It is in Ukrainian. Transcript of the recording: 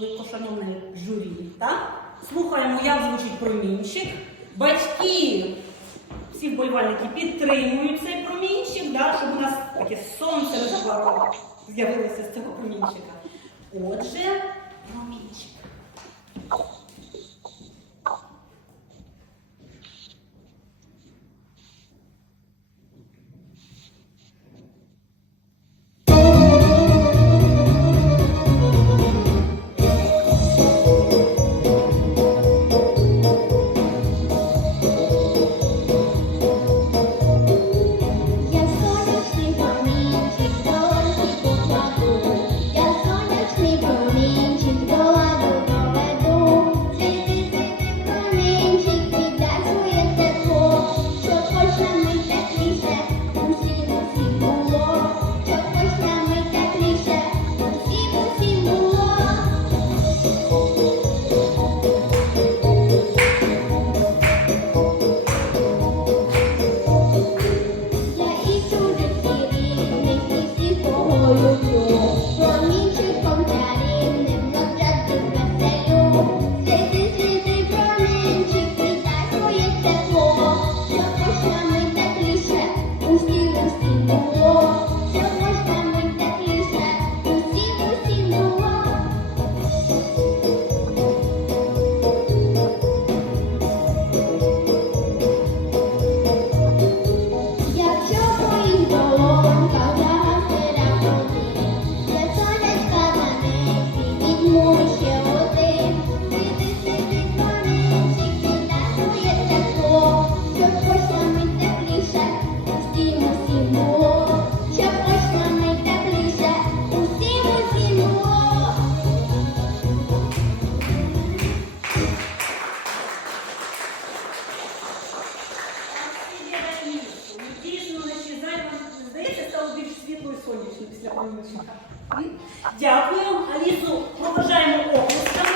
великошановне журі, так? Слухаємо, як звучить промінчик. Батьки, всі вболівальники підтримують цей промінчик, да, щоб у нас таке сонце незабаром з'явилося з цього промінчика. Отже, промінчик. Дякую. Алісу проважаємо оплесками.